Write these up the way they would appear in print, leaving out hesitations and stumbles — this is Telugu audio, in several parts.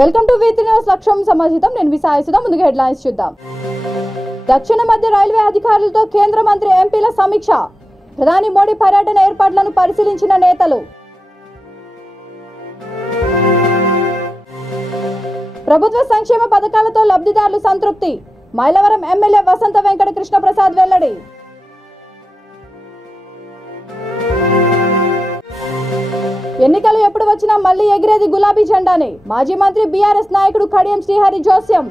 వెల్కమ్ టు V3 న్యూస్ లక్ష్యం సమాజితం నేను విసాయసుదా ముందుగా హెడ్లైన్స్ చూద్దాం దక్షిణ మధ్య రైల్వే అధికారులతో కేంద్ర మంత్రి ఎంపీల సమీక్ష ప్రధాని మోడీ పర్యటన ఏర్పాట్లను పరిశీలించిన నేతలు ప్రభుత్వ సంక్షేమ పథకాలతో లబ్ధిదారులు సంతృప్తి మైలవరం ఎమ్మెల్యే వసంత వెంకట కృష్ణ ప్రసాద్ వెల్లడి ఎన్నికలు ఎప్పుడు వచ్చినా మళ్లీ ఎగిరేది గులాబీ జెండానే మాజీ మంత్రి బీఆర్ఎస్ నాయకుడు కడియం శ్రీహరి జోస్యం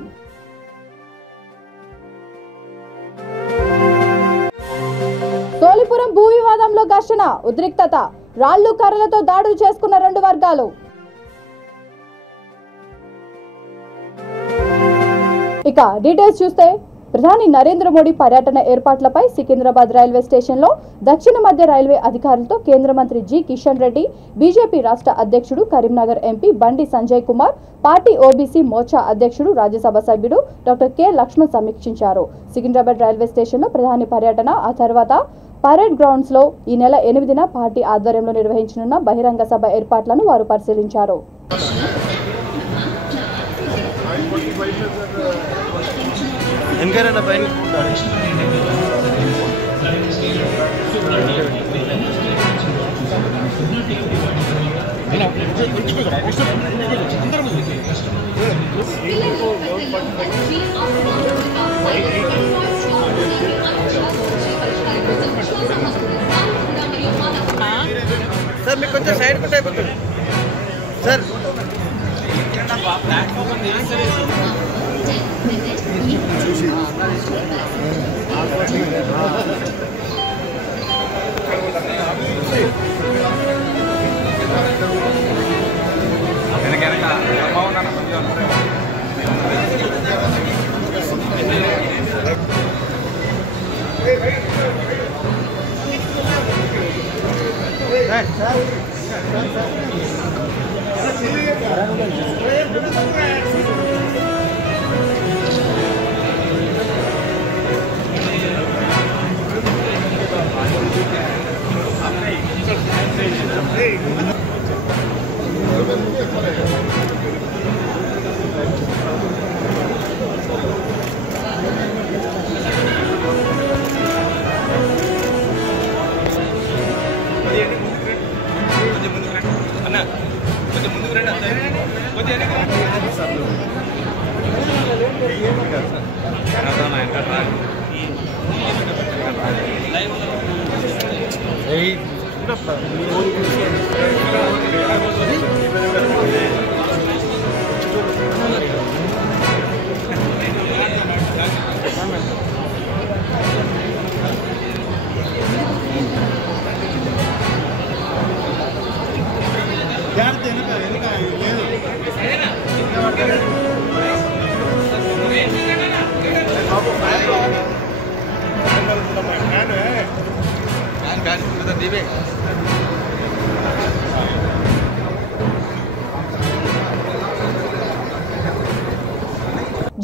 సోలిపురం భూ వివాదంలో ఘర్షణ ఉద్రిక్తత రాళ్లు కర్రలతో దాడులు చేసుకున్న రెండు వర్గాలు ఇక డీటెయిల్స్ చూస్తే ప్రధాని నరేంద్ర మోడీ పర్యటన ఏర్పాట్లపై సికింద్రాబాద్ రైల్వే స్టేషన్లో దక్షిణ మధ్య రైల్వే అధికారులతో కేంద్ర మంత్రి జి కిషన్ రెడ్డి బీజేపీ రాష్ట్ర అధ్యక్షుడు Karimnagar MP Bandi Sanjay Kumar party OBC Morcha అధ్యక్షుడు రాజ్యసభ సభ్యుడు డాక్టర్ కె లక్ష్మణ్ సమీక్షించారు సికింద్రాబాద్ రైల్వే స్టేషన్లో ప్రధాని పర్యటన ఆ తర్వాత పరేడ్ గ్రౌండ్స్ లో ఈ నెల 8న పార్టీ ఆధ్వర్యంలో నిర్వహించనున్న బహిరంగ సభ ఏర్పాట్లను వారు పరిశీలించారు सर मैं कुछ साइड पे टाइप सर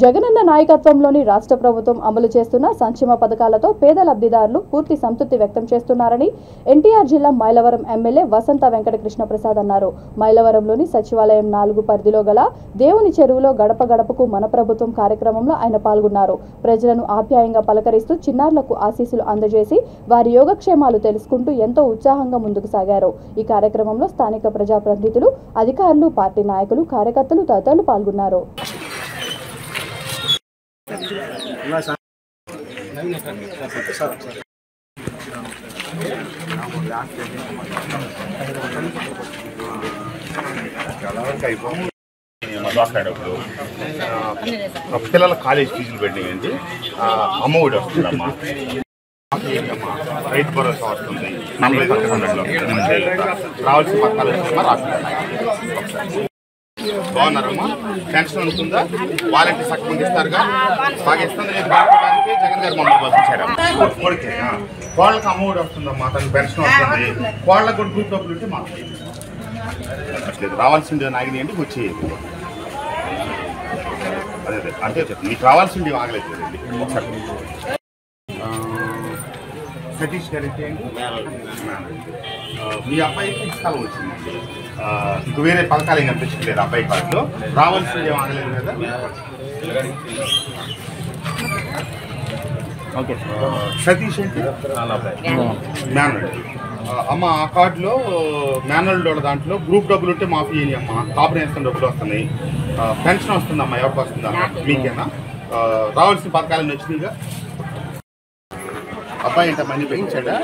జగనన్న నాయకత్వంలోని రాష్ట్ర ప్రభుత్వం అమలు చేస్తున్న సంక్షేమ పథకాలతో పేద లబ్ధిదారులు పూర్తి సంతృప్తి వ్యక్తం చేస్తున్నారని ఎన్టీఆర్ జిల్లా మైలవరం ఎమ్మెల్యే వసంత వెంకట కృష్ణ ప్రసాద్ అన్నారు. మైలవరంలోని సచివాలయం 4 పరిధిలో గల దేవుని చెరువులో గడప గడపకు మన ప్రభుత్వం కార్యక్రమంలో ఆయన పాల్గొన్నారు. ప్రజలను ఆప్యాయంగా పలకరిస్తూ చిన్నారులకు ఆశీస్సులు అందజేసి వారి యోగక్షేమాలు తెలుసుకుంటూ ఎంతో ఉత్సాహంగా ముందుకు సాగారు. ఈ కార్యక్రమంలో స్థానిక ప్రజాప్రతినిధులు, అధికారులు, పార్టీ నాయకులు, కార్యకర్తలు తదితరులు పాల్గొన్నారు. పిల్లల కాలేజ్ ఫీజులు పెట్టినాయండి. అమ్మఒడి వస్తుందమ్మా, రైతు భరోసా వస్తుంది. 40% రావాల్సిన పథకాలు వస్తుందమ్మా. రాష్ట్ర బాగున్నారమ్మా, పెన్షన్ ఉంటుందా? వాలంటీర్ సక్రమంగా ఇస్తారుగా, బాగా ఇస్తుంది. జగన్ గారు మమ్మల్ని పంపించారమ్మా. కోళ్ళకి అమ్మఒడి వస్తుందమ్మా, తనకు పెన్షన్ వస్తుంది. కోళ్ళకు కూడా గ్రూప్ డబ్బులు ఉంటే మాకు రావాల్సింది నాగిని అంటే వచ్చేది. అదే అంటే మీకు రావాల్సింది ఆగలేదు కదండి. ఒకసారి సతీష్ గారు అయితే మీ అబ్బాయికి స్థలం వచ్చిందండి. ఇంక వేరే పథకాలు ఏం కనిపించట్లేదు అబ్బాయి కార్డులో. రావాల్సింది ఏం ఆగలేదు కదా. ఓకే సతీష్ అంటే మ్యానువల్. అమ్మ ఆ కార్డులో మ్యానువల్ దాంట్లో గ్రూప్ డబ్బులు ఉంటే మాఫీ చేయని అమ్మ. కాంప్రహెన్షన్ డబ్బులు వస్తున్నాయి. పెన్షన్ వస్తుందమ్మా. ఎవరికి వస్తుందమ్మా? మీకేనా? రావాల్సిన పథకాలన్నీ వచ్చినాయిగా. అబ్బాయి ఇంత మంది పెంచాడా?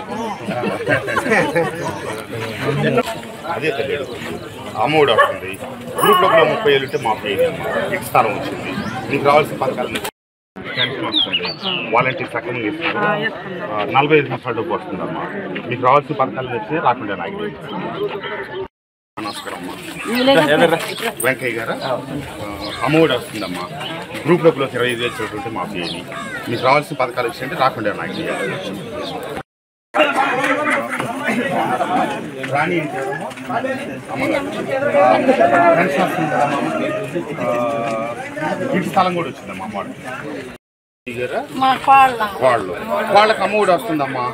అదే తెలియదు. అమ్మఒడి వస్తుంది. గ్రూప్ డబ్బులో 30,000 ఉంటే మాఫీ చేయని అమ్మ. ఇంటి స్థానం వచ్చింది. మీకు రావాల్సిన పథకాలన్నీ పెన్షన్ వస్తుంది. వాలంటీర్ సక్రమంగా ఇస్తారు. 45 సంవత్సరాల డబ్బు వస్తుందమ్మా. మీకు రావాల్సిన పథకాలు వచ్చి రాకుండా నాకు. నమస్కారం అమ్మా. వెంకయ్య గారా? అమ్మఒడి వస్తుందమ్మా. గ్రూప్ డబ్బులో 25,000 చూసుకుంటే మాఫీ అయ్యి. మీకు రావాల్సిన పథకాలు వచ్చింటే రాకుండా నాకు. రాణి పెన్షన్ వస్తుంది కదమ్మా. ఇంటి స్థలం కూడా వచ్చిందమ్మా. వాళ్ళకి అమ్మఒడి వస్తుందమ్మా.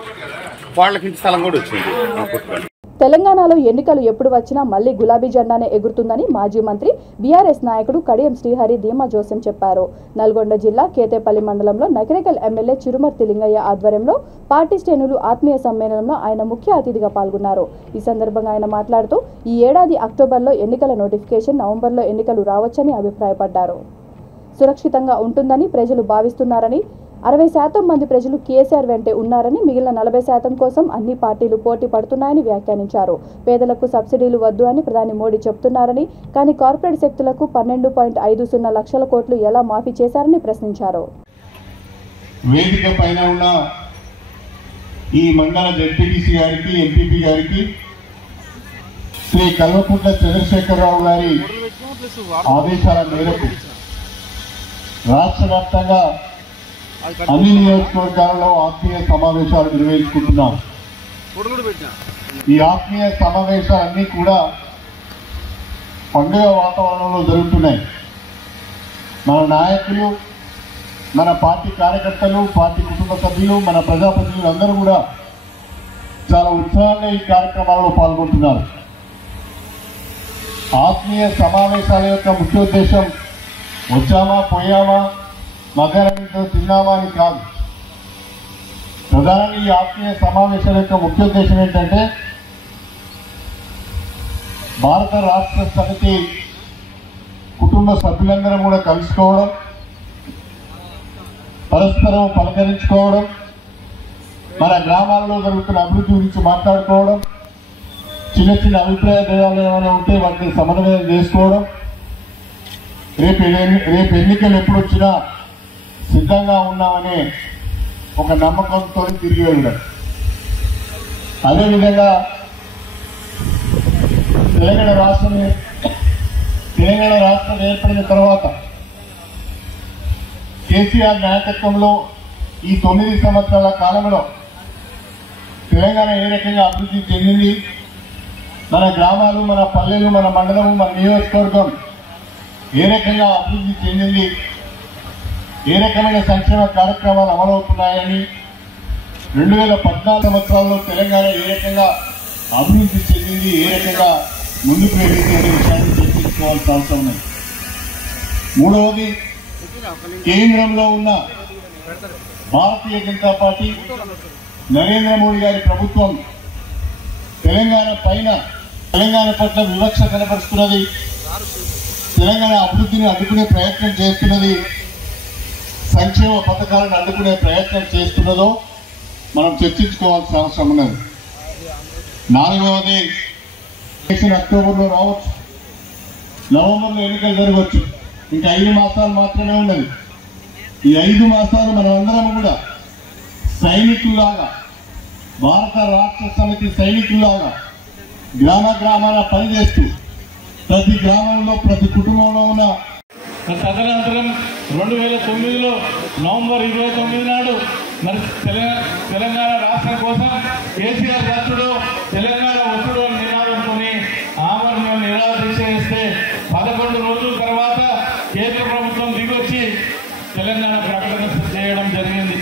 వాళ్ళకి ఇంటి స్థలం కూడా వచ్చింది. తెలంగాణలో ఎన్నికలు ఎప్పుడు వచ్చినా మళ్లీ గులాబీ జెండానే ఎగురుతుందని మాజీ మంత్రి బీఆర్ఎస్ నాయకుడు కడియం శ్రీహరి ధీమా జోసెం చెప్పారు. నల్గొండ జిల్లా కేతేపల్లి మండలంలో నకిరేకల్ ఎమ్మెల్యే చిరుమర్తి లింగయ్య ఆధ్వర్యంలో పార్టీ శ్రేణులు ఆత్మీయ సమ్మేళనంలో ఆయన ముఖ్య అతిథిగా పాల్గొన్నారు. ఈ సందర్భంగా ఆయన మాట్లాడుతూ ఈ ఏడాది అక్టోబర్లో ఎన్నికల నోటిఫికేషన్, నవంబర్లో ఎన్నికలు రావచ్చని అభిప్రాయపడ్డారు. సురక్షితంగా ఉంటుందని ప్రజలు భావిస్తున్నారని, 60% మంది ప్రజలు కేసీఆర్ వెంటే ఉన్నారని, మిగిలిన 40% కోసం అన్ని పార్టీలు పోటీ పడుతున్నాయని వ్యాఖ్యానించారు. పేదలకు సబ్సిడీలు వద్దు అని ప్రధాని మోడీ చెబుతున్నారని, కానీ కార్పొరేట్ శక్తులకు 12.50 లక్షల కోట్లు ఎలా మాఫీ చేశారని ప్రశ్నించారు. వేదిక పైన ఉన్న ఈ మండల జెడ్పీటీసీ గారికి, ఎంపీపీ గారికి, శ్రీ కల్వకుంట్ల చంద్రశేఖరరావు గారి ఆదేశాల మేరకు రాష్ట్ర వ్యాప్తంగా అన్ని నియోజకవర్గాలలో ఆత్మీయ సమావేశాలు నిర్వహించుకుంటున్నాం. ఈ ఆత్మీయ సమావేశాలన్నీ కూడా పండుగ వాతావరణంలో జరుగుతున్నాయి. మన నాయకులు, మన పార్టీ కార్యకర్తలు, పార్టీ కుటుంబ సభ్యులు, మన ప్రజాప్రతినిధులు అందరూ కూడా చాలా ఉత్సాహంగా ఈ కార్యక్రమాల్లో పాల్గొంటున్నారు. ఆత్మీయ సమావేశాల యొక్క ముఖ్య ఉద్దేశం వచ్చామా, పోయామా, మధ్యాహ్నంతో తిన్నామా అని కాదు. ప్రధానంగా ఈ ఆత్మీయ సమావేశాల యొక్క ముఖ్య ఉద్దేశం ఏంటంటే భారత రాష్ట్ర సమితి కుటుంబ సభ్యులందరం కూడా కలుసుకోవడం, పరస్పరం పలకరించుకోవడం, మన గ్రామాల్లో జరుగుతున్న అభివృద్ధి గురించి మాట్లాడుకోవడం, చిన్న చిన్న అభిప్రాయ భేదాలు ఏమైనా ఉంటే వాటిని సమన్వయం చేసుకోవడం, రేపు ఎన్నికలు ఎప్పుడు వచ్చినా సిద్ధంగా ఉన్నామనే ఒక నమ్మకంతో తిరిగి వెళ్ళడం. అదేవిధంగా తెలంగాణ రాష్ట్రం ఏర్పడిన తర్వాత కేసీఆర్ నాయకత్వంలో ఈ 9 సంవత్సరాల కాలంలో తెలంగాణ ఏ రకంగా అభివృద్ధి చెందింది, మన గ్రామాలు, మన పల్లెలు, మన మండలం, మన నియోజకవర్గం ఏ రకంగా అభివృద్ధి చెందింది, ఏ రకమైన సంక్షేమ కార్యక్రమాలు అమలవుతున్నాయని, 2014 సంవత్సరాల్లో తెలంగాణ ఏ రకంగా అభివృద్ధి చెందింది, ఏ రకంగా ముందుకు వెళ్ళింది అనే విషయాన్ని చర్చించుకోవాల్సిన అవసరం ఉంది. మూడవది, కేంద్రంలో ఉన్న భారతీయ జనతా పార్టీ, నరేంద్ర మోడీ గారి ప్రభుత్వం తెలంగాణ పట్ల వివక్ష కనపరుస్తున్నది, తెలంగాణ అభివృద్ధిని అడ్డుకునే ప్రయత్నం చేస్తున్నది, సంక్షేమ పథకాలను అడ్డుకునే ప్రయత్నం చేస్తున్నదో మనం చర్చించుకోవాల్సిన అవసరం ఉన్నది. నాలుగవది, అక్టోబర్లో రావచ్చు, నవంబర్లో ఎన్నికలు జరగవచ్చు. ఇంకా 5 మాసాలు మాత్రమే ఉన్నది. ఈ 5 మాసాలు మనం అందరం కూడా సైనికుల్లాగా, భారత రాష్ట్ర సమితి సైనికుల్లాగా గ్రామాన పనిచేస్తూ ప్రతి గ్రామంలో, ప్రతి కుటుంబంలో ఉన్న తదనంతరం 2009లో నవంబర్ 29 నాడు మరి తెలంగాణ రాష్ట్రం కోసం కేసీఆర్ రాష్ట్రుడు తెలంగాణ ఒత్తుడు నినాదంతో ఆమరణ నిరాదీక్ష చేస్తే 11 రోజుల తర్వాత కేంద్ర ప్రభుత్వం దిగొచ్చి తెలంగాణ ప్రకటన చేయడం జరిగింది.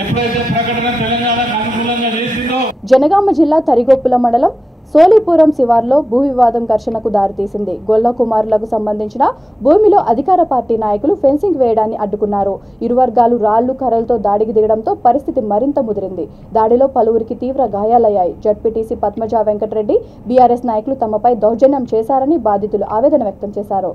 ఎప్పుడైతే ప్రకటన తెలంగాణకు అనుకూలంగా చేసిందో. జనగామ జిల్లా తరిగొప్పుల మండలం సోలిపురం శివార్లో భూ వివాదం ఘర్షణకు దారితీసింది. గొల్ల కుమారులకు సంబంధించిన భూమిలో అధికార పార్టీ నాయకులు ఫెన్సింగ్ వేయడాన్ని అడ్డుకున్నారు. ఇరు వర్గాలు రాళ్లు కర్రలతో దాడికి దిగడంతో పరిస్థితి మరింత ముదిరింది. దాడిలో పలువురికి తీవ్ర గాయాలయ్యాయి. జడ్పీటీసీ పద్మజ వెంకటరెడ్డి, బీఆర్ఎస్ నాయకులు తమపై దౌర్జన్యం చేశారని బాధితులు ఆవేదన వ్యక్తం చేశారు.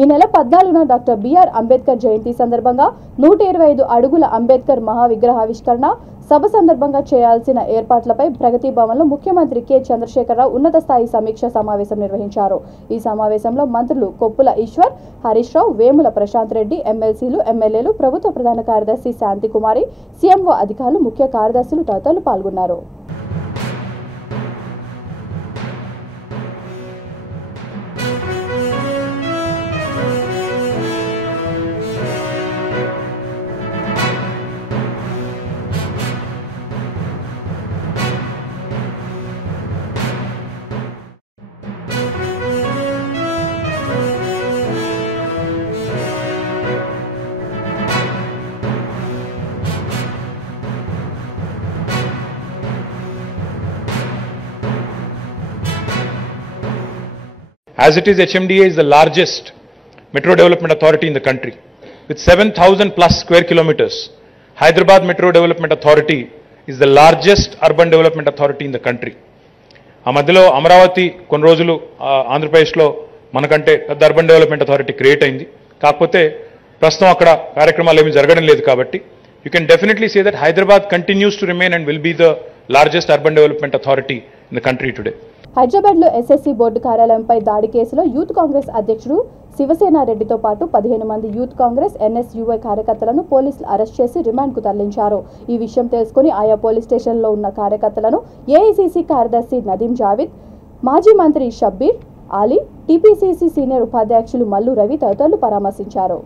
ఈ నెల 14న డాక్టర్ బిఆర్ అంబేద్కర్ జయంతి సందర్భంగా 125 అడుగుల అంబేద్కర్ మహావిగ్రహావిష్కరణ సభ సందర్భంగా చేయాల్సిన ఏర్పాట్లపై ప్రగతి భవన్లో ముఖ్యమంత్రి కె చంద్రశేఖరరావు ఉన్నత స్థాయి సమీక్ష సమావేశం నిర్వహించారు. ఈ సమావేశంలో మంత్రులు కొప్పుల ఈశ్వర్, హరీష్ రావు, వేముల ప్రశాంత్ రెడ్డి, ఎమ్మెల్సీలు, ఎమ్మెల్యేలు, ప్రభుత్వ ప్రధాన కార్యదర్శి శాంతికుమారి, సీఎంఓ అధికారులు, ముఖ్య కార్యదర్శులు తదితరులు పాల్గొన్నారు. As it is, HMDA is the largest metro development authority in the country with 7,000 plus square kilometers. Hyderabad Metro Development Authority is the largest urban development authority in the country. ఆ మధ్యలో అమరావతి కొన్ని రోజులు ఆంధ్రప్రదేశ్లో మనకంటే పెద్ద అర్బన్ డెవలప్మెంట్ అథారిటీ క్రియేట్ అయింది. కాకపోతే ప్రస్తుతం అక్కడ కార్యక్రమాలు ఏమీ జరగడం లేదు. కాబట్టి you can definitely say that Hyderabad continues to remain and will be the largest urban development authority in the country today. హైదరాబాద్లో ఎస్ఎస్సీ బోర్డు కార్యాలయంపై దాడి కేసులో యూత్ కాంగ్రెస్ అధ్యక్షుడు శివసేనారెడ్డితో పాటు 15 మంది యూత్ కాంగ్రెస్ ఎన్ఎస్యుఐ కార్యకర్తలను పోలీసులు అరెస్ట్ చేసి రిమాండ్కు తరలించారు. ఈ విషయం తెలుసుకుని ఆయా పోలీస్ స్టేషన్లో ఉన్న కార్యకర్తలను ఏఐసీసీ కార్యదర్శి నదీం జావేద్, మాజీ మంత్రి షబ్బీర్ ఆలీ, టీపీసీసీ సీనియర్ ఉపాధ్యక్షులు మల్లు రవి తదితరులు పరామర్శించారు.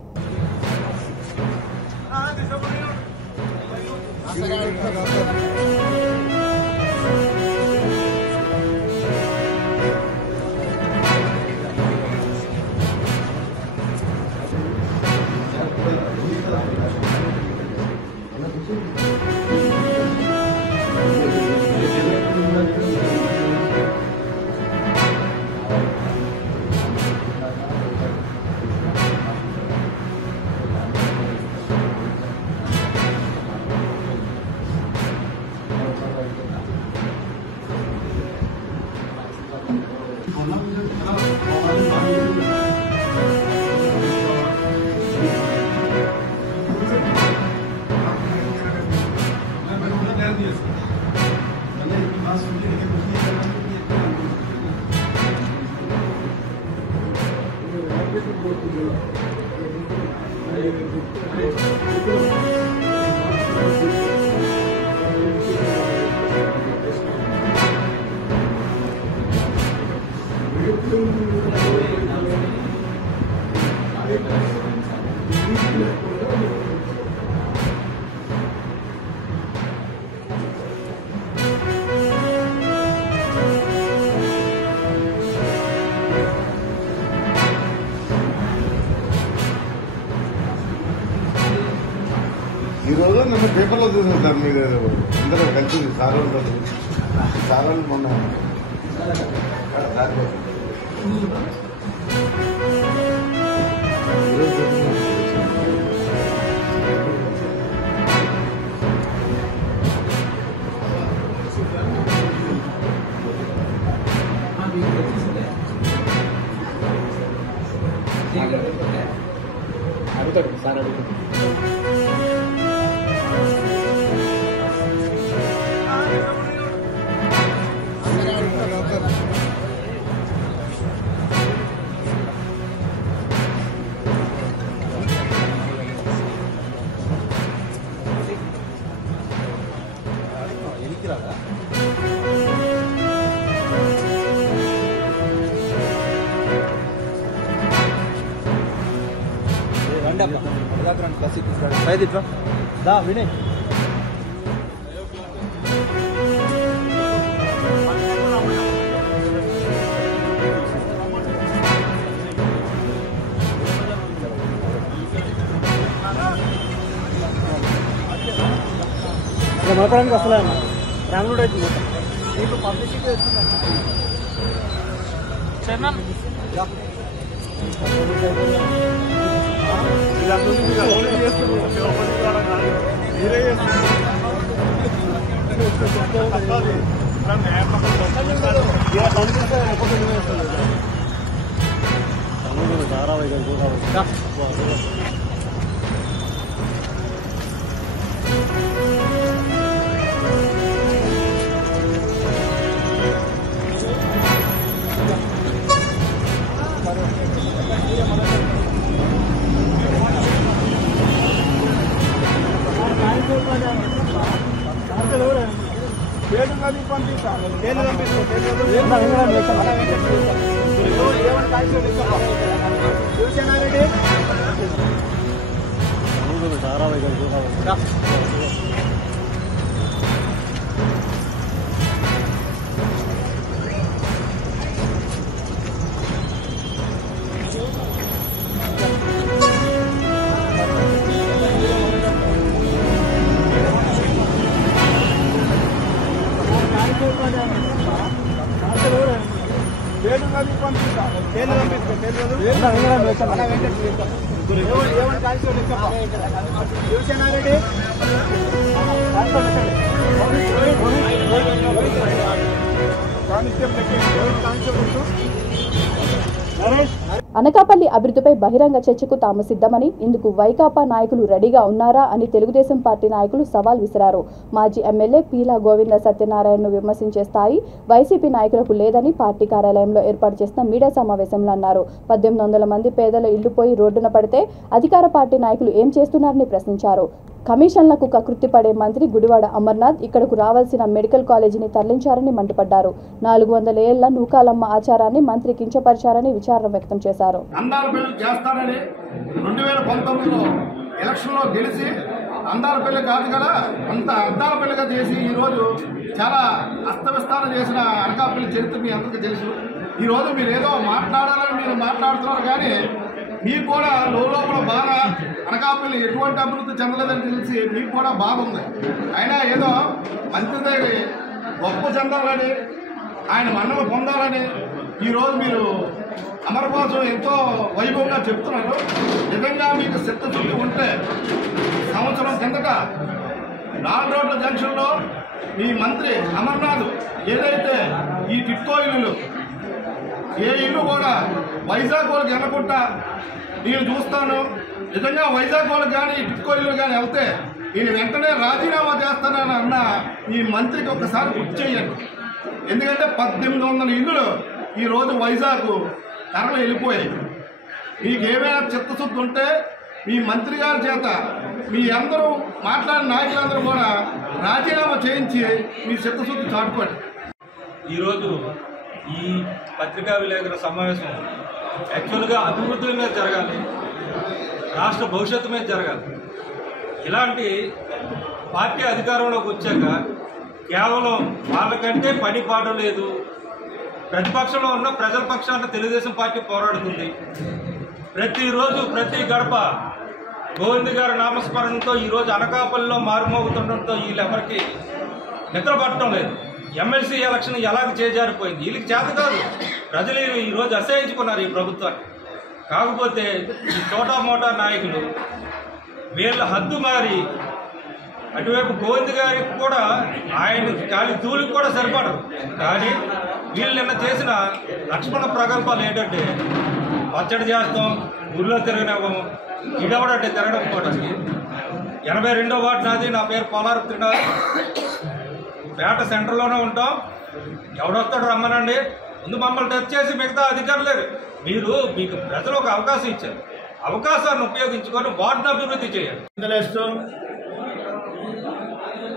ఈ రోజు నన్ను పేపర్లో చూసాను సార్, మీరు అందరూ కలిసి సార్ ఉంటారు. సార్ మొన్న అడుగుతాడు సార్ అడుగుతాడు. వినయ్ మాట్లాడానికి వస్తలే అన్న రాంగుడు అవుతుంది మీకు పబ్లిసిటీ వస్తున్నాను ధారావాహిక అనకాపల్లి అభివృద్ధిపై బహిరంగ చర్చకు తాము సిద్ధమని, ఇందుకు వైకాపా నాయకులు రెడీగా ఉన్నారా అని తెలుగుదేశం పార్టీ నాయకులు సవాల్ విసిరారు. మాజీ ఎమ్మెల్యే పీలా గోవింద సత్యనారాయణను విమర్శించే స్థాయి వైసీపీ నాయకులకు లేదని పార్టీ కార్యాలయంలో ఏర్పాటు చేసిన మీడియా సమావేశంలో అన్నారు. 1800 మంది పేదల ఇల్లు పోయి రోడ్డున పడితే అధికార పార్టీ నాయకులు ఏం చేస్తున్నారని ప్రశ్నించారు. కమిషన్లకు కకృతి పడే మంత్రి గుడివాడ అమర్నాథ్ ఇక్కడకు రావాల్సిన మెడికల్ కాలేజీని తరలించారని మండిపడ్డారు. 400 ఏళ్ల నూకాలమ్మ ఆచారాన్ని మంత్రి కించపరిచారని విచారణ వ్యక్తం చేశారు. అందాల పెళ్లి చేస్తానని 2019లో ఎలక్షన్లో గెలిచి అందాల పెళ్లి కాదు కదా, అంత అద్దాల పెళ్లిగా చేసి ఈరోజు చాలా అస్తవ్యస్తాలు చేసిన అనకాపల్లి చరిత్ర మీ అందరికీ తెలుసు. ఈరోజు మీరు ఏదో మాట్లాడాలని మీరు మాట్లాడుతున్నారు, కానీ మీకు కూడా లోపల బాధ, అనకాపల్లి ఎటువంటి అభివృద్ధి చెందలేదని తెలిసి మీకు కూడా బాధ ఉంది. అయినా ఏదో మంత్రి దగ్గర గొప్ప చెందాలని, ఆయన మన్నలు పొందాలని ఈరోజు మీరు అమర కోసం ఎంతో వైభవంగా చెప్తున్నారు. నిజంగా మీకు చిత్తశుద్ధి ఉంటే సంవత్సరం కిందట 4 రోడ్ల జంక్షన్లో మీ మంత్రి అమర్నాథ్ ఏదైతే ఈ టిట్కో ఇల్లులు, ఏ ఇల్లు కూడా వైజాగ్ వాళ్ళకి వెళ్ళకుండా నేను చూస్తాను, నిజంగా వైజాగ్ వాళ్ళకి కానీ టిట్కో ఇల్లు కానీ వెళ్తే నేను వెంటనే రాజీనామా చేస్తానని అన్న ఈ మంత్రికి ఒకసారి గుర్తు చేయండి. ఎందుకంటే 1800 ఇల్లులు ఈరోజు వైజాగ్ ధరలు వెళ్ళిపోయాయి. మీకు ఏమైనా చిత్తశుద్ధి ఉంటే మీ మంత్రి గారి చేత మీ అందరూ మాట్లాడిన నాయకులందరూ కూడా రాజీనామా చేయించి మీ చిత్తశుద్ధి చాటుకోండి. ఈరోజు ఈ పత్రికా విలేకరుల సమావేశం యాక్చువల్గా అభివృద్ధి మీద జరగాలి, రాష్ట్ర భవిష్యత్తు మీద జరగాలి. ఇలాంటి పార్టీ అధికారంలోకి వచ్చాక కేవలం వాళ్ళకంటే పని పాట లేదు, ప్రతిపక్షంలో ఉన్న ప్రజల పక్షాన తెలుగుదేశం పార్టీ పోరాడుతుంది. ప్రతిరోజు ప్రతి గడప గోవింద్ గారి నామస్మరణతో ఈరోజు అనకాపల్లిలో మారుమోగుతుండటంతో వీళ్ళెవరికి నిద్ర పట్టడం లేదు. ఎమ్మెల్సీ ఎలక్షన్ ఎలాగ చేజారిపోయింది, వీళ్ళకి చేత కాదు. ప్రజలు ఈరోజు అసహించుకున్నారు ఈ ప్రభుత్వాన్ని. కాకపోతే ఈ చోటా మోటా నాయకులు వీళ్ళ హద్దు మారి అటువైపు గోవింద్ గారికి కూడా ఆయన గాలి ధూళికి కూడా సరిపడరు. కానీ వీళ్ళు నిన్న చేసిన లక్ష్మణ ప్రగల్భాలు ఏంటంటే పచ్చడి చేస్తాం, ఊళ్ళో తిరగనివ్వము, ఇడవడంటే తిరగడం పోవడానికి 82వ వార్డు నాది. నా పేరు పోలారు త్రినాథ్. పేట సెంటర్లోనే ఉంటాం. ఎవడొస్తాడు రమ్మనండి. ముందు మమ్మల్ని టచ్ చేసి మిగతా అధికారులు మీకు ప్రజలు ఒక అవకాశం ఇచ్చారు. అవకాశాన్ని ఉపయోగించుకొని వార్డును అభివృద్ధి చేయాలి.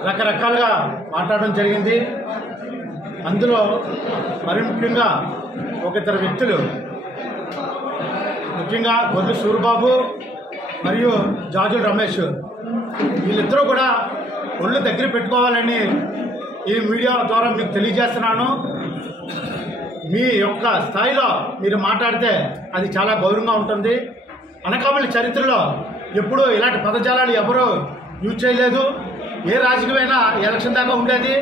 రకరకాలుగా మాట్లాడడం జరిగింది. అందులో మరి ముఖ్యంగా ఒక ఇద్దరు వ్యక్తులు, ముఖ్యంగా గొర్రె సూరిబాబు మరియు జాజుల రమేష్, వీళ్ళిద్దరూ కూడా ఒళ్ళు దగ్గర పెట్టుకోవాలని ఈ మీడియా ద్వారా మీకు తెలియజేస్తున్నాను. మీ యొక్క స్థాయిలో మీరు మాట్లాడితే అది చాలా గౌరవంగా ఉంటుంది. అనకాపల్లి చరిత్రలో ఎప్పుడూ ఇలాంటి పదజాలాలు ఎవరూ యూజ్ చేయలేదు. ఏ రాజకీయమైనా ఎలక్షన్ దాకా ఉండేది.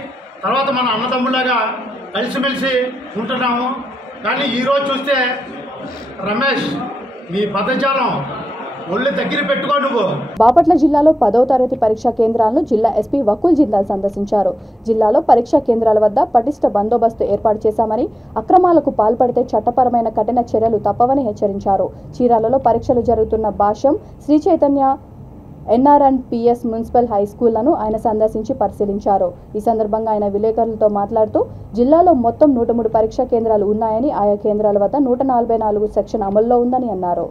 తర్వాత మన అన్నదమ్ములాగా కలిసిమెలిసి ఉంటున్నాము. కానీ ఈరోజు చూస్తే రమేష్, నీ పదజాలం ఒళ్ళు దగ్గర పెట్టుకో నువ్వు. బాపట్ల జిల్లాలో 10వ తరగతి పరీక్షా కేంద్రాలను జిల్లా ఎస్పీ వకుల్ జిందాల్ సందర్శించారు. జిల్లాలో పరీక్షా కేంద్రాల వద్ద పటిష్ట బందోబస్తు ఏర్పాటు చేశామని, అక్రమాలకు పాల్పడితే చట్టపరమైన కఠిన చర్యలు తప్పవని హెచ్చరించారు. చీరాలలో పరీక్షలు జరుగుతున్న Bhashyam, Sri Chaitanya NRN PS municipal high స్కూళ్లను ఆయన సందర్శించి పరిశీలించారు. ఈ సందర్భంగా ఆయన విలేకరులతో మాట్లాడుతూ జిల్లాలో మొత్తం 103 పరీక్షా కేంద్రాలు ఉన్నాయని, ఆయా కేంద్రాల వద్ద 144 సెక్షన్ అమల్లో ఉందని అన్నారు.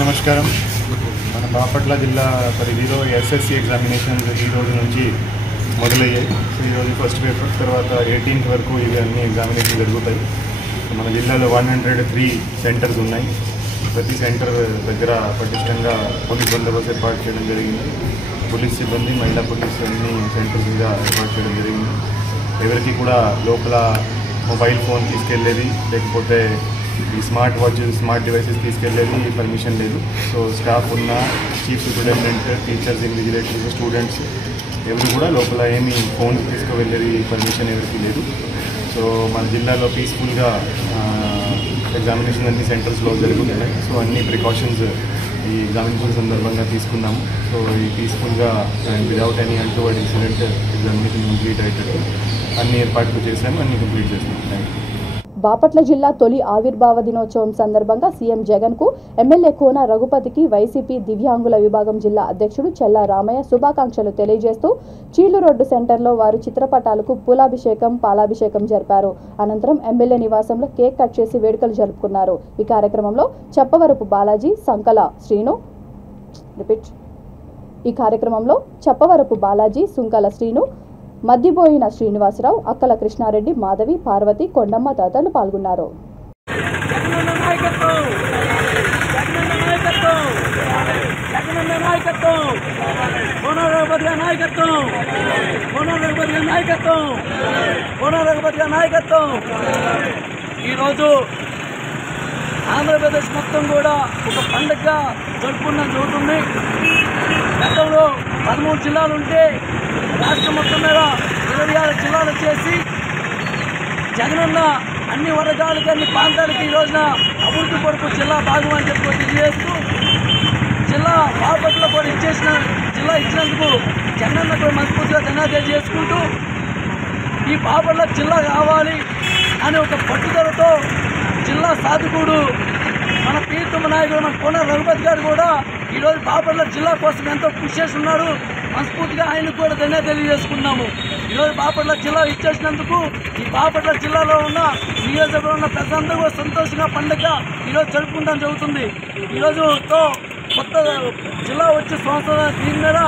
నమస్కారం. మన బాపట్ల జిల్లా పరిధిలో ఎస్ఎస్సి ఎగ్జామినేషన్స్ ఈ రోజు నుంచి మొదలయ్యాయి. ఈరోజు ఫస్ట్ పేపర్, తర్వాత 18th వరకు ఇవి అన్ని ఎగ్జామినేషన్ జరుగుతాయి. మన జిల్లాలో 103 సెంటర్స్ ఉన్నాయి. ప్రతి సెంటర్ దగ్గర పటిష్టంగా పోలీస్ బందోబస్తు ఏర్పాటు చేయడం జరిగింది. పోలీస్ సిబ్బంది, మహిళా పోలీసు అన్ని సెంటర్స్ మీద ఏర్పాటు చేయడం జరిగింది. ఎవరికి కూడా లోపల మొబైల్ ఫోన్ తీసుకెళ్లేది, లేకపోతే ఈ స్మార్ట్ వాచెస్, స్మార్ట్ డివైసెస్ తీసుకెళ్లేది పర్మిషన్ లేదు. సో స్టాఫ్ ఉన్న, chief superintendent, teachers, invigilators, students ఎవరు కూడా లోపల ఏమీ ఫోన్స్ తీసుకువెళ్ళేది పర్మిషన్ ఎవరికి లేదు. సో మన జిల్లాలో పీస్ఫుల్గా ఎగ్జామినేషన్ అన్ని సెంటర్స్లో జరుగుతున్నాయి. సో అన్ని ప్రికాషన్స్ ఈ ఎగ్జామినేషన్ సందర్భంగా తీసుకున్నాము. సో ఈ పీస్ఫుల్గా and without any untoward incident examination complete అయ్యేటట్టు అన్ని ఏర్పాట్లు చేశాము, అన్ని కంప్లీట్ చేస్తున్నాం. Thank you. బాపట్ల జిల్లా తొలి ఆవిర్భావ దినోత్సవం సందర్భంగా సీఎం జగన్ కు ఎమ్మెల్యే కోన రఘుపతికి వైసీపీ దివ్యాంగుల విభాగం జిల్లా అధ్యక్షుడు చెల్లా రామయ్య శుభాకాంక్షలు తెలియజేస్తూ చీలు రోడ్డు సెంటర్లో వారు చిత్రపటాలకు పూలాభిషేకం, పాలాభిషేకం జరిపారు. అనంతరం ఎమ్మెల్యే నివాసంలో కేక్ కట్ చేసి వేడుకలు జరుపుకున్నారు. ఈ కార్యక్రమంలో చప్పవరపు బాలాజీ, సుంకల శ్రీను, మద్దిబోయిన శ్రీనివాసరావు, అక్కల కృష్ణారెడ్డి, మాధవి, పార్వతి, కొండమ్మ తదితరులు పాల్గొన్నారు. ఈరోజు ఆంధ్రప్రదేశ్ మొత్తం కూడా ఒక పండుగగా జరుపుకున్న చోటు ఉంది. గతంలో 13 జిల్లాలు ఉంటే రాష్ట్రం మొత్తం మీద 26 జిల్లాలు చేసి జగనన్న అన్ని వర్గాలకి, అన్ని ప్రాంతాలకి ఈ రోజున అభివృద్ధి కొరకు జిల్లా భాగం అని చెప్పి తెలియజేస్తూ జిల్లా బాపట్ల కూడా జిల్లా ఇచ్చినందుకు జగనన్నకు మనస్ఫూర్తిగా ధన్యవాదాలు చేసుకుంటూ ఈ బాపట్ల జిల్లా కావాలి అనే ఒక పట్టుదలతో జిల్లా సాధకుడు మన ప్రీతమ నాయకుడు మన కోన రఘుపతి గారు కూడా ఈరోజు బాపట్ల జిల్లా కోసం ఎంతో కృషి చేస్తున్నాడు. మనస్ఫూర్తిగా ఆయనకు కూడా ధన్యవాదాలు తెలియజేసుకున్నాము. ఈరోజు బాపట్ల జిల్లా ఇచ్చేసినందుకు ఈ బాపట్ల జిల్లాలో ఉన్న నియోజకవర్గంలో ఉన్న ప్రజలందరూ కూడా సంతోషంగా పండుగ ఈరోజు జరుపుకుంటాం జరుగుతుంది. ఈరోజుతో కొత్త జిల్లా వచ్చే సంవత్సరం దీని మీద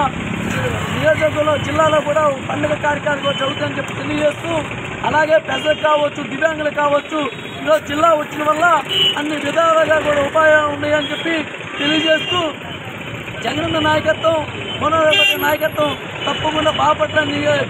నియోజకవర్గంలో జిల్లాలో కూడా పండుగ కార్యక్రమాలు కూడా జరుగుతాయని చెప్పి తెలియజేస్తూ, అలాగే పెద్దలకు కావచ్చు, దివ్యాంగులు కావచ్చు, ఈరోజు జిల్లా వచ్చిన వల్ల అన్ని విధాలుగా కూడా ఉపాయాలు ఉన్నాయని చెప్పి తెలియజేస్తూ, జగనన్న నాయకత్వం, మనోహర్ నాయకత్వం తప్పకుండా బాపట్ల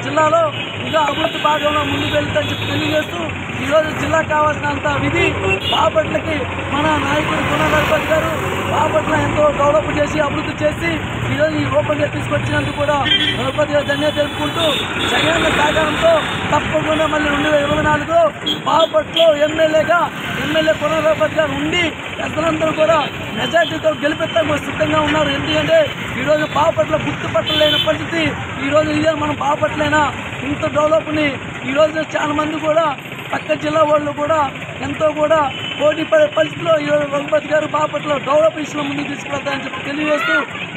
జిల్లాలో ఇంకా అభివృద్ధి భాగంలో ముందుకు వెళ్తామని చెప్పి తెలియజేస్తూ, ఈరోజు జిల్లా కావాల్సినంత విధి బాపట్లకి మన నాయకుడు మనోహర్ గారు బాపట్ల ఎంతో డెవలప్ చేసి అభివృద్ధి చేసి ఈరోజు ఈ రూపంగా తీసుకొచ్చినందుకు కూడా గణపతిగా ధన్యవాదాలు తెలుపుకుంటూ, జగనన్న సహకారంతో తప్పకుండా మళ్ళీ 2024లో బాపట్ల ఎమ్మెల్యే పునరావృతి గారు ఉండి ప్రజలందరూ కూడా మెజార్టీతో గెలిపెట్టడానికి సిద్ధంగా ఉన్నారు. ఎందుకంటే ఈరోజు బాపట్ల గుర్తుపట్టలేని పరిస్థితి. ఈరోజు ఇదే మనం బాపట్లైనా ఇంత డెవలప్ని ఈరోజు చాలా మంది కూడా పక్క జిల్లా వాళ్ళు కూడా ఎంతో కూడా పోటీ పడే పరిస్థితిలో ఈరోజు రఘుపతి గారు బాపట్ల డెవలప్ ఇష్యూలో ముందుకు తీసుకువెళ్తారని చెప్పి తెలియజేస్తూ,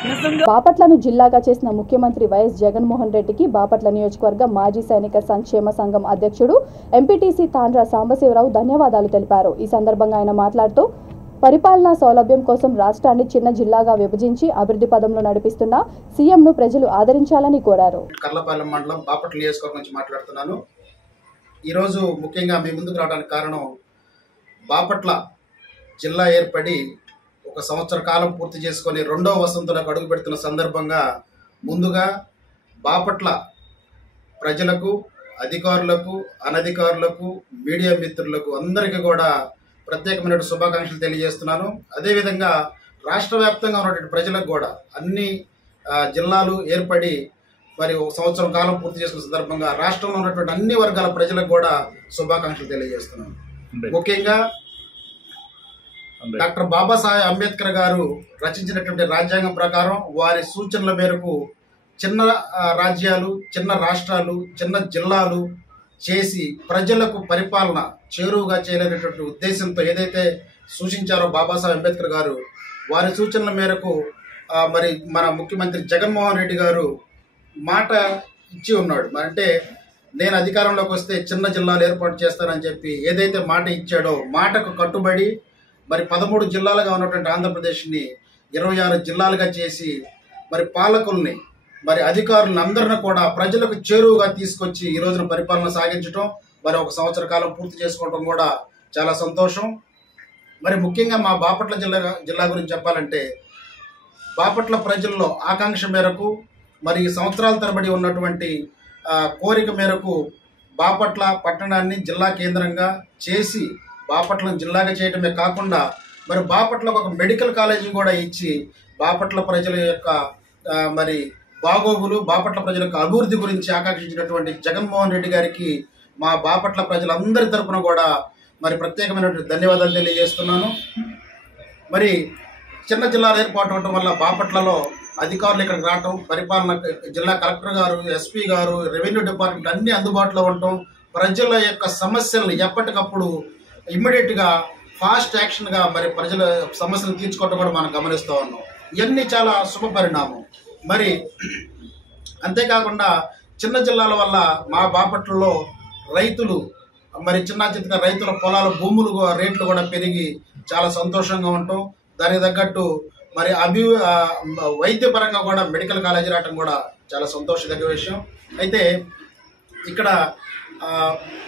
నిజంగా బాపట్లను జిల్లాగా చేసిన ముఖ్యమంత్రి వైఎస్ జగన్మోహన్ రెడ్డికి బాపట్ల నియోజకవర్గ మాజీ సైనిక సంక్షేమ సంఘం అధ్యక్షుడు ఎంపీటీసీ తాండ్ర సాంబశివరావు ధన్యవాదాలు తెలిపారు. ఈ సందర్భంగా ఆయన మాట్లాడుతూ, పరిపాలనా సౌలభ్యం కోసం రాష్ట్రాన్ని చిన్న జిల్లాగా విభజించి అభివృద్ధి పదంలో నడిపిస్తున్న సీఎంను ప్రజలు ఆదరించాలని కోరారు. కర్లపాలెం మండలం బాపట్ల నియోజకవర్గం నుంచి మాట్లాడుతున్నాను. ఈరోజు ముఖ్యంగా మీ ముందుకు రావడానికి కారణం, బాపట్ల జిల్లా ఏర్పడి 1 సంవత్సర కాలం పూర్తి చేసుకొని 2వ వసంతంలోకి అడుగు పెడుతున్న సందర్భంగా ముందుగా బాపట్ల ప్రజలకు, అధికారులకు, అనధికారులకు, మీడియా మిత్రులకు అందరికీ కూడా ప్రత్యేకమైన శుభాకాంక్షలు తెలియజేస్తున్నాను. అదేవిధంగా రాష్ట్ర వ్యాప్తంగా ఉన్నటువంటి ప్రజలకు కూడా అన్ని జిల్లాలు ఏర్పడి మరి 1 సంవత్సరం కాలం పూర్తి చేసుకున్న సందర్భంగా రాష్ట్రంలో ఉన్నటువంటి అన్ని వర్గాల ప్రజలకు కూడా శుభాకాంక్షలు తెలియజేస్తున్నాను. ముఖ్యంగా డాక్టర్ బాబాసాహెబ్ అంబేద్కర్ గారు రచించినటువంటి రాజ్యాంగం ప్రకారం వారి సూచనల మేరకు చిన్న రాజ్యాలు, చిన్న రాష్ట్రాలు, చిన్న జిల్లాలు చేసి ప్రజలకు పరిపాలన చేరువుగా చేయలేనటువంటి ఉద్దేశంతో ఏదైతే సూచించారో బాబాసాహెబ్ అంబేద్కర్ గారు, వారి సూచనల మేరకు మరి మన ముఖ్యమంత్రి జగన్మోహన్ రెడ్డి గారు మాట ఇచ్చి ఉన్నాడు. అంటే నేను అధికారంలోకి వస్తే చిన్న జిల్లాలు ఏర్పాటు చేస్తానని చెప్పి ఏదైతే మాట ఇచ్చాడో మాటకు కట్టుబడి మరి 13 జిల్లాలుగా ఉన్నటువంటి ఆంధ్రప్రదేశ్ని 26 జిల్లాలుగా చేసి మరి పాలకుల్ని, మరి అధికారులను అందరిని కూడా ప్రజలకు చేరువుగా తీసుకొచ్చి ఈ రోజున పరిపాలన సాగించడం, మరి 1 సంవత్సర కాలం పూర్తి చేసుకోవడం కూడా చాలా సంతోషం. మరి ముఖ్యంగా మా బాపట్ల జిల్లా గురించి చెప్పాలంటే, బాపట్ల ప్రజల్లో ఆకాంక్ష మేరకు మరి సంవత్సరాల తరబడి ఉన్నటువంటి కోరిక మేరకు బాపట్ల పట్టణాన్ని జిల్లా కేంద్రంగా చేసి బాపట్లను జిల్లాగా చేయడమే కాకుండా మరి బాపట్లకు ఒక మెడికల్ కాలేజీ కూడా ఇచ్చి బాపట్ల ప్రజల యొక్క మరి బాగోగులు, బాపట్ల ప్రజల యొక్క అభివృద్ధి గురించి ఆకాంక్షించినటువంటి జగన్మోహన్ రెడ్డి గారికి మా బాపట్ల ప్రజలందరి తరపున కూడా మరి ప్రత్యేకమైనటువంటి ధన్యవాదాలు తెలియజేస్తున్నాను. మరి చిన్న జిల్లాలు ఏర్పాటు అవడం వల్ల బాపట్లలో అధికారులు ఇక్కడికి రావటం, పరిపాలన జిల్లా కలెక్టర్ గారు, ఎస్పీ గారు, రెవెన్యూ డిపార్ట్మెంట్ అన్ని అందుబాటులో ఉండటం, ప్రజల యొక్క సమస్యలను ఎప్పటికప్పుడు ఇమ్మీడియట్గా ఫాస్ట్ యాక్షన్గా మరి ప్రజల సమస్యలను తీర్చుకోవడం కూడా మనం గమనిస్తూ ఉన్నాం. ఇవన్నీ చాలా శుభ పరిణామం. మరి అంతేకాకుండా చిన్న జిల్లాల వల్ల మా బాపట్లలో రైతులు మరి చిన్న రైతుల పొలాల భూములు రేట్లు కూడా పెరిగి చాలా సంతోషంగా ఉంటాం. దానికి తగ్గట్టు మరి వైద్యపరంగా కూడా మెడికల్ కాలేజీ రావడం కూడా చాలా సంతోషదగ్గ విషయం. అయితే ఇక్కడ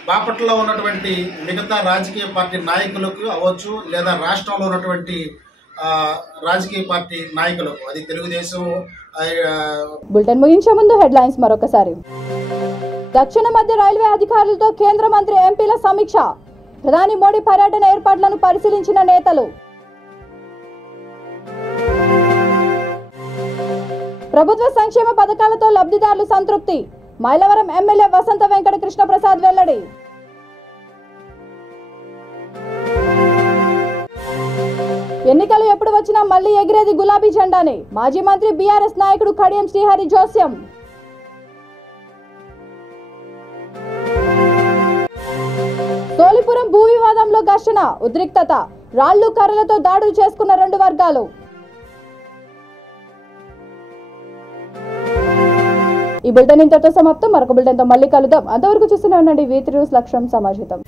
బాపట్లలో ఉన్నటువంటి మిగతా రాజకీయ పార్టీ నాయకులకు అవ్వచ్చు, లేదా రాష్ట్రంలో ఉన్నటువంటి రాజకీయ పార్టీ నాయకులకు, అది తెలుగుదేశం. బులెటిన్ ముగించే ముందు హెడ్లైన్స్ మరొకసారి. దక్షిణ మధ్య రైల్వే అధికారులతో కేంద్ర మంత్రి ఎంపీల సమీక్ష. ప్రధాని మోడీ పర్యటన ఏర్పాట్లను పరిశీలించిన నేతలు. ప్రభుత్వ సంక్షేమ పథకాలతో లబ్ధిదారులు సంతృప్తి. మైలవరం ఎమ్మెల్యే వసంత వెంకట కృష్ణ ప్రసాద్ వెల్లడి. ఎన్నికలు ఎప్పుడు వచ్చినా మళ్లీ ఎగిరేది గులాబీ జెండానే. మాజీ మంత్రి బీఆర్ఎస్ నాయకుడు కడియం శ్రీహరి జోస్యం. సోలిపురం భూ వివాదంలో ఘర్షణ, ఉద్రిక్తత. రాళ్లు కర్రలతో దాడులు చేసుకున్న 2 వర్గాలు. ఈ బులెటిన్ ఇంతటితో సమాప్తం. మరొక బులెటిన్తో మళ్ళీ కలుద్దాం. అంతవరకు చూస్తూనే ఉండండి V3 న్యూస్. లక్ష్యం సమాజితం.